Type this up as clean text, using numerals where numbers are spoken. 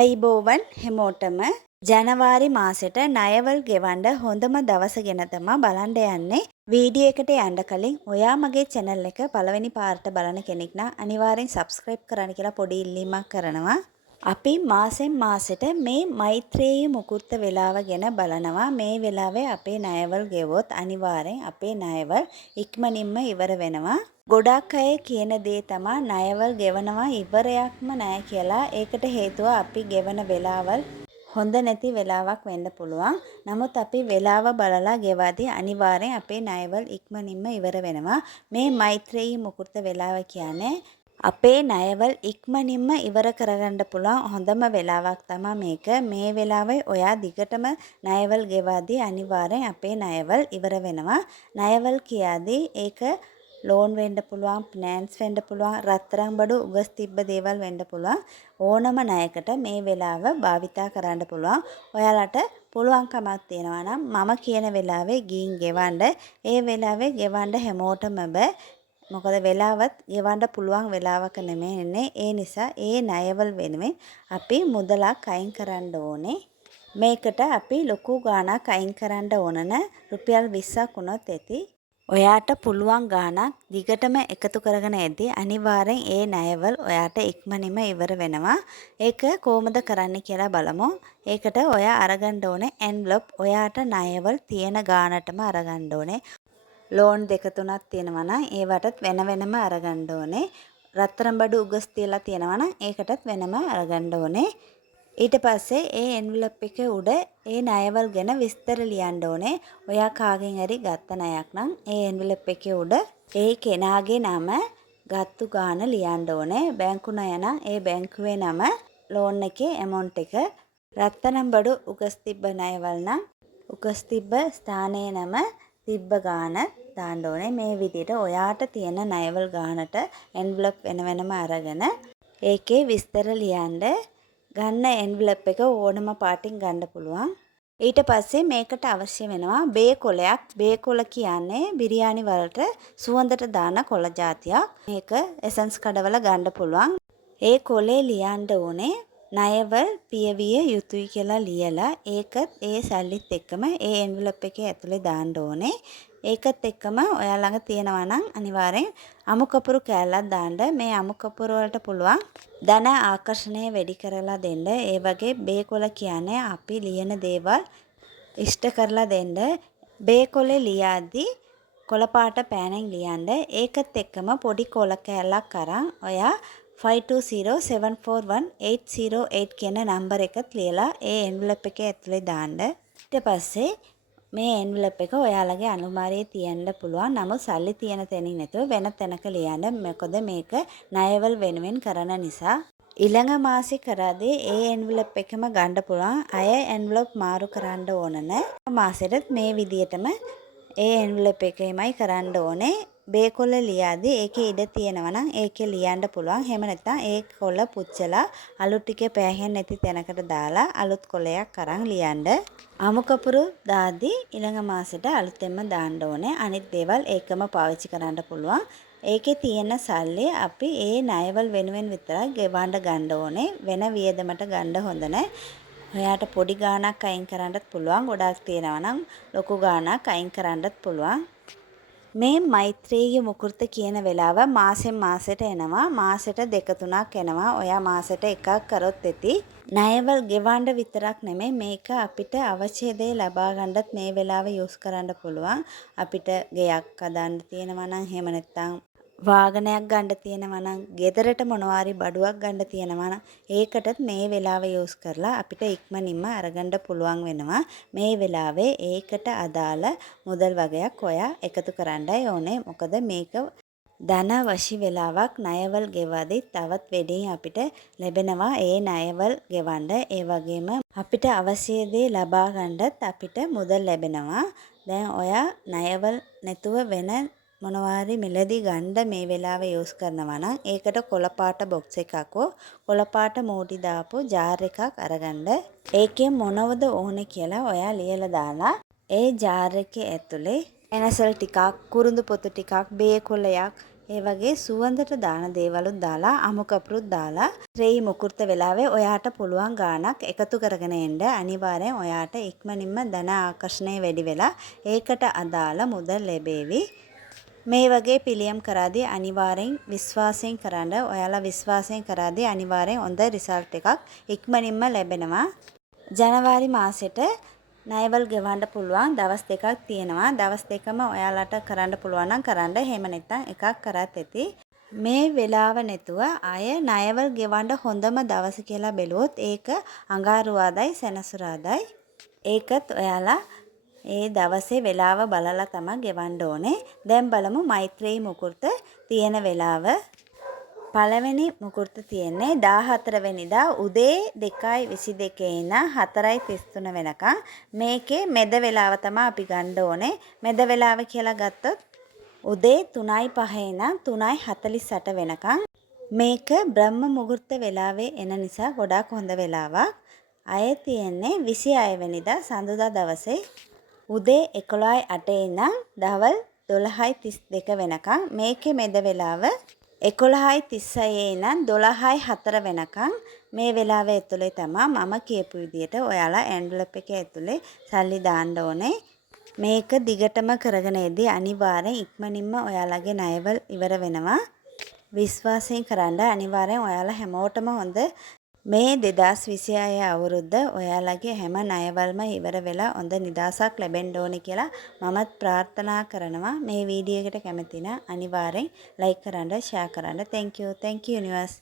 අයිබෝවන් හැමෝටම ජනවාරි මාසෙට ණයවල් ගෙවන්න හොඳම දවස ගැන තමයි බලන්න යන්නේ. වීඩියෝ එකට යන්න කලින් ඔයා මගේ channel එක පළවෙනි පාරට බලන කෙනෙක් නම් අනිවාර්යෙන් subscribe කරන්න කියලා පොඩි ඉල්ලීමක් කරනවා. අපි මාසෙන් මාසෙට මේ මෛත්‍රේය මුකුර්ත වේලාව ගැන බලනවා. මේ වෙලාවේ අපේ ණයවල් ගෙවුවොත් අනිවාර්යෙන් අපේ ණයවල් ඉක්මනින්ම ඉවර වෙනවා. ගොඩක් අය කියන දේ තමයි ණයවල් ගෙවනවා ඉවරයක්ම නැහැ කියලා. ඒකට හේතුව අපි ගෙවන වෙලාවල් හොඳ නැති වෙලාවක් වෙන්න පුළුවන්. නමුත් අපි වෙලාව බලලා ගෙවද්දී අනිවාර්යෙන් අපේ ණයවල් ඉක්මනින්ම ඉවර වෙනවා. මේ මෛත්‍රේය මුකුර්ත වේලාව කියන්නේ අපේ ණයවල් ඉක්මනින්ම ඉවර කරගන්න පුළුවන් හොඳම වෙලාවක් තමයි මේක. මේ වෙලාවේ ඔයා දිගටම ණයවල් ගෙවද්දී අනිවාර්යෙන් අපේ ණයවල් ඉවර වෙනවා. ණයවල් කියද්දී ඒක ලෝන් වෙන්න පුළුවන්, ෆිනෑන්ස් වෙන්න පුළුවන්, රත්තරන් බඩු උගස් තිබ්බ දේවල් වෙන්න පුළුවන්. ඕනම ණයකට මේ වෙලාව භාවිතා කරන්න පුළුවන්. ඔයාලට පුළුවන්කමක් තියෙනවා නම් මම කියන වෙලාවේ ගිහින් ගෙවන්න. ඒ වෙලාවේ ගෙවන්න හැමෝටම බෑ. මොකද වෙලාවත් ගෙවන්න පුළුවන් වෙලාවක නෙමෙයි. ඒ නිසා ඒ ණයවල් වෙනුවෙන් අපි මුදලක් අයින් කරන්න ඕනේ. මේකට අපි ලොකු ගාණක් අයින් කරන්න ඕන රුපියල් 20ක් වුණොත් ඇති. ඔයාට පුළුවන් ගාණක් දිගටම එකතු කරගෙන යද්දී අනිවාර්යෙන් ඒ ණයවල් ඔයාට ඉක්මනින්ම ඉවර වෙනවා. ඒක කොහොමද කරන්න කියලා බලමු. ඒකට ඔයා අරගන්න ඕනේ එන්වලොප්. ඔයාට ණයවල් තියෙන ගාණටම අරගන්න ඕනේ. ලෝන් දෙක තුනක් තියෙනවා නම් ඒවටත් වෙන වෙනම අරගන්න ඕනේ. රත්තරන් බඩු උගස් තියලා තියෙනවා නම් ඒකටත් වෙනම අරගන්න ඕනේ. ඊට පස්සේ ඒ එන්වලොප් එකේ උඩ ඒ ණයවල් ගැන විස්තර ලියන්න ඕනේ. ඔයා කාගෙන් හරි ගත්ත ණයක් නම් ඒ එන්වලොප් එකේ උඩ ඒ කෙනාගේ නම, ගත්තු ගාණ ලියන්න ඕනේ. බැංකු ණය නම් ඒ බැංකුවේ නම, ලෝන් එකේ amount එක, රත්තරන් බඩු උගස් තිබ්බ ණයවල් නම් උගස් තිබ්බ ස්ථානයේ නම, තිබ්බ ගාණ දාන්න ඕනේ. මේ විදිහට ඔයාට තියෙන ණයවල් ගාණට එන්වලොප් වෙන වෙනම අරගෙන ඒකේ විස්තර ලියන්න. ගන්න එන්වලොප් එක ඕනම පාටින් ගන්න පුළුවන්. ඊට පස්සේ මේකට අවශ්‍ය වෙනවා බේ කොලයක්. බේ කොල කියන්නේ බිරියානි වලට සුවඳට දාන කොළ జాතියක්. මේක එසන්ස් කඩවල ගන්න පුළුවන්. ඒ කොලේ ලියන්න ඕනේ ණයවල් පියවිය යුතුයි කියලා ලියලා ඒකත් ඒ සල්ලිත් එක්කම ඒ එන්වලොප් එකේ ඇතුලේ දාන්න ඕනේ. ඒකත් එක්කම ඔයා ළඟ තියෙනවා නම් අනිවාර්යෙන් අමු කපුරු කෑල්ලක් දාන්න. මේ අමු කපුරු වලට පුළුවන් ධන ආකර්ෂණය වැඩි කරලා දෙන්න. ඒ වගේ බේකොල කියන්නේ අපි ලියන දේවල් ඉෂ්ට කරලා දෙන්න. බේකොලේ ලියද්දී කොළ පාට පෑනෙන් ලියන්න. ඒකත් එක්කම පොඩි කොළ කෑල්ලක් අරන් ඔයා 52074188 කියන නම්බර එකත් ලියලා ඒ එන්වලොප් එකේ ඇතුලේ දාන්න. ඊට පස්සේ මේ එන්වලොප් එක ඔයාලගේ අනුමාරයේ තියන්න පුළුවන්. නමුත් සල්ලි තියෙන තැනින් නැතුව වෙන තැනක ලියන්න. මොකද මේක ණයවල් වෙනුවෙන් කරන නිසා. ඊළඟ මාසේ කරාදී ඒ එන්වලොප් එකම ගන්න පුළුවන්. අය එන්වලොප් මාරු කරන්න ඕන නැහැ. මාසෙට මේ විදියටම ඒ එන්වලොප් එකේමයි කරන්න ඕනේ. බේකොළ ලියද්දී ඒකේ ඉඩ තියෙනවා නම් ඒකේ ලියන්න පුළුවන්. එහෙම නැත්නම් ඒ කොළ පුච්චලා අලුත් ටිකේ පෑහෙන්නේ නැති තැනකට දාලා අලුත් කොළයක් අරන් ලියන්න. අමු කපුරු දාද්දී ඊළඟ මාසෙට අලුතෙන්ම දාන්න ඕනේ. අනිත් දේවල් ඒකම පාවිච්චි කරන්න පුළුවන්. ඒකේ තියෙන සල්ලි අපි ඒ ණයවල් වෙනුවෙන් විතරක් ගෙවන්න ගන්න ඕනේ. වෙන වියදමට ගන්න හොඳ නැහැ. ඔයාට පොඩි ගාණක් අයින් කරන්නත් පුළුවන්. ගොඩක් තියෙනවා නම් ලොකු ගාණක් අයින් කරන්නත් පුළුවන්. මේ මෛත්‍රේය මුකුර්ත කියන වෙලාව මාසෙන් මාසෙට එනවා. මාසෙට දෙක තුනක් එනවා. ඔයා මාසෙට එකක් කරොත් ඇති. ණයවල් ගෙවන්න විතරක් නෙමෙයි මේක අපිට අවශ්‍ය දේ ලබා ගන්නත් මේ වෙලාව යූස් කරන්න පුළුවන්. අපිට ගෙයක් හදන්න තියෙනවා නම් එහෙම නැත්නම් වාහනයක් ගන්න තියෙනවා නම්, ගෙදරට මොනවාරි බඩුවක් ගන්න තියෙනවා නම් ඒකටත් මේ වෙලාව යූස් කරලා අපිට ඉක්මනින්ම අරගන්න පුළුවන් වෙනවා. මේ වෙලාවේ ඒකට අදාළ මුදල් වගයක් ඔයා එකතු කරන්නයි ඕනේ. මොකද මේක ධන වශී වෙලාවක් ණයවල් ගෙවද්දී තවත් වැඩියෙන් අපිට ලැබෙනවා ඒ ණයවල් ගෙවන්න. ඒ වගේම අපිට අවශ්‍ය දේ ලබා ගන්නත් අපිට මුදල් ලැබෙනවා. දැන් ඔයා ණයවල් නැතුව වෙන මොනවාරි මිලදී ගන්න මේ වෙලාවේ යූස් කරනවා නම් ඒකට කොළ පාට බොක්ස් එකක් කොළ පාට මූටි දාපු ජාර් එකක් අරගන්න. ඒකේ මොනවද ඕනේ කියලා ඔයා ලියලා දාලා ඒ ජාර් එකේ ඇතුලේ එනසල් ටිකක්, කුරුඳු පොතු ටිකක්, බේ කොළයක්, ඒ වගේ සුවඳට දාන දේවලුත් දාලා අමු කපුරුත් දාලා ශ්‍රේයි මුකුර්ත වෙලාවේ ඔයාට පුළුවන් ගාණක් එකතු කරගෙන එන්න අනිවාර්යෙන් ඔයාට ඉක්මනින්ම ධන ආකර්ෂණය වැඩි වෙලා ඒකට අදාළ මුදල් ලැබේවි. මේ වගේ පිළියම් කරාදී අනිවාර්යෙන් විශ්වාසයෙන් කරන්න. ඔයාලා විශ්වාසයෙන් කරාදී අනිවාර්යෙන් හොඳ රිසල්ට් එකක් ඉක්මනින්ම ලැබෙනවා. ජනවාරි මාසෙට ණයවල් ගෙවන්න පුළුවන් දවස් දෙකක් තියෙනවා. දවස් දෙකම ඔයාලට කරන්න පුළුවන් නම් කරන්න. එහෙම නැත්නම් එකක් කරත් ඇති. මේ වෙලාව නැතුව අය ණයවල් ගෙවන්න හොඳම දවස කියලා බැලුවොත් ඒක අඟහරුවාදයි සෙනසුරාදායි. ඒකත් ඔයාලා ඒ දවසේ වෙලාව බලලා තමයි ගෙවන්න ඕනේ. දැන් බලමු මෛත්‍රී මුකුර්ත තියෙන වෙලාව. පළවෙනි මුකුර්ත තියෙන්නේ 14 වෙනිදා උදේ 2:22 ඉඳන් 4:33 වෙනකම්. මේකේ මෙද වෙලාව තමයි අපි ගන්න ඕනේ. මෙද වෙලාව කියලා ගත්තොත් උදේ 3:05 ඉඳන් 3:48 වෙනකම්. මේක බ්‍රහ්ම මුහුර්ත වෙලාවේ එන නිසා ගොඩාක් හොඳ වෙලාවක්. අය තියෙන්නේ 26 වෙනිදා සඳුදා දවසේ උදේ 11:08 ඉඳන් දවල් 12:32 වෙනකම්. මේකේ මෙද වෙලාව 11:36 ඉඳන් 12:04 වෙනකම්. මේ වෙලාව ඇතුලේ තමයි මම කියපු විදිහට ඔයාලා එන්වලප් එකේ ඇතුලේ සල්ලි දාන්න ඕනේ. මේක දිගටම කරගෙන යද්දී අනිවාර්යෙන් ඉක්මනින්ම ඔයාලගේ ණයවල් ඉවර වෙනවා. විශ්වාසයෙන් කරන්න අනිවාර්යෙන් ඔයාලා හැමෝටම හොඳ මේ 2026 අවුරුද්ද ඔයාලගේ හැම ණයවල්ම ඉවර වෙලා හොඳ නිදාසක් ලැබෙන්න ඕනේ කියලා මමත් ප්‍රාර්ථනා කරනවා. මේ වීඩියෝ එකට කැමති නම් අනිවාර්යෙන් ලයික් කරන්න, ෂෙයා කරන්න. Thank you universe.